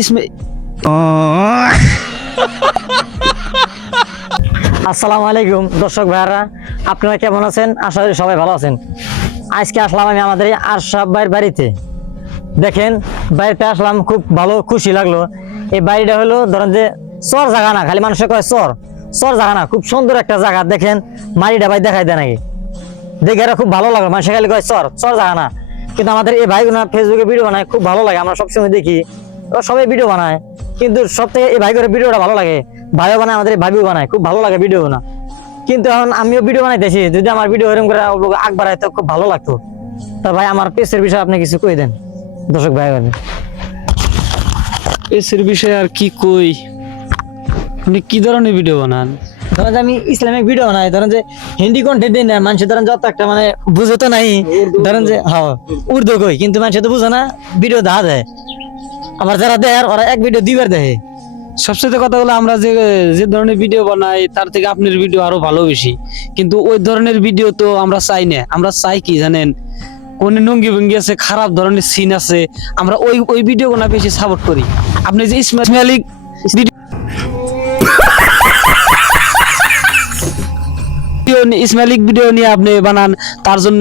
इसमें আসসালামু আলাইকুম দর্শক ভাইরা, আপনারা কেমন আছেন? আশা করি সবাই ভালো আছেন। আজকে আসলাম আমি আমাদের এই আশরাফ ভাইয়ের বাড়িতে। দেখেন বাড়িতে আসলাম, খুব ভালো খুশি লাগলো। এই বাড়িটা হলো ধরেন যে চর জায়গা না, খালি মানুষে কয় চর চর জায়গা না, খুব সুন্দর একটা জায়গা। দেখেন মাড়িটা ভাই দেখাই দেয় নাকি, দেখে এরা খুব ভালো লাগে। মানুষে খালি কয় চর চর জায়গা না, কিন্তু আমাদের এই ভাইগুলো ফেসবুকে ভিডিও বানায়, খুব ভালো লাগে। আমরা সবসময় দেখি ওরা সবাই ভিডিও বানায়, কিন্তু সব থেকে এই ভাই করে ভিডিওটা ভালো লাগে। ভাইও বানায়, আমাদের ভাবিও বানায়, খুব ভালো লাগে ভিডিও না। কিন্তু এখন আমিও ভিডিও বানাইতেছি, যদি আমার ভিডিও এরকম করে আগ বাড়ায় তো খুব ভালো লাগতো। তা ভাই আমার পেজের বিষয়ে আপনি কিছু কই দেন দর্শক ভাই। এর বিষয়ে আর কি কই, আপনি কি ধরনের ভিডিও বানান? ধরেন যে আমি ইসলামিক ভিডিও বানাই, ধরেন যে হিন্দি কন্টেন্ট দিই না, মানুষের ধরেন যত একটা মানে বুঝে তো নাই, ধরেন যে হ্যাঁ উর্দু কই, কিন্তু মানুষের তো বুঝে না, ভিডিও দেখা দেয়। আবার যারা দেয় ওরা এক ভিডিও দুইবার দেখে। সবচেয়ে কথা হলো আমরা যে যে ধরনের ভিডিও বানাই তার থেকে আপনার ভিডিও আরো ভালো বেশি, কিন্তু ওই ধরনের ভিডিও তো আমরা চাই না। আমরা চাই কি জানেন, কোন নঙ্গি ভঙ্গি আছে, খারাপ ধরনের সিন আছে, আমরা ওই ভিডিও গুলো বেশি সাপোর্ট করি। আপনি যে ইসমাইলিক ভিডিও নিয়ে আপনি বানান, তার জন্য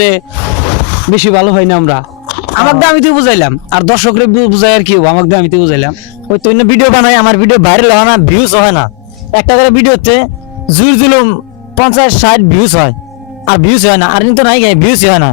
বেশি ভালো হয় না। আমরা আমাকে আমি তো বুঝাইলাম, আর দর্শকরে বুঝাই আর কি আমাকে আমি তো বুঝাইলাম। ওই তো ভিডিও বানাই, আমার ভিডিও ভাইরাল হয় না, ভিউজ হয় না। একটা করে ভিডিওতে জুলুম 50-60 ভিউজ হয়, আর ভিউজ হয় না। আর কিন্তু নাই ভিউজ হয় না।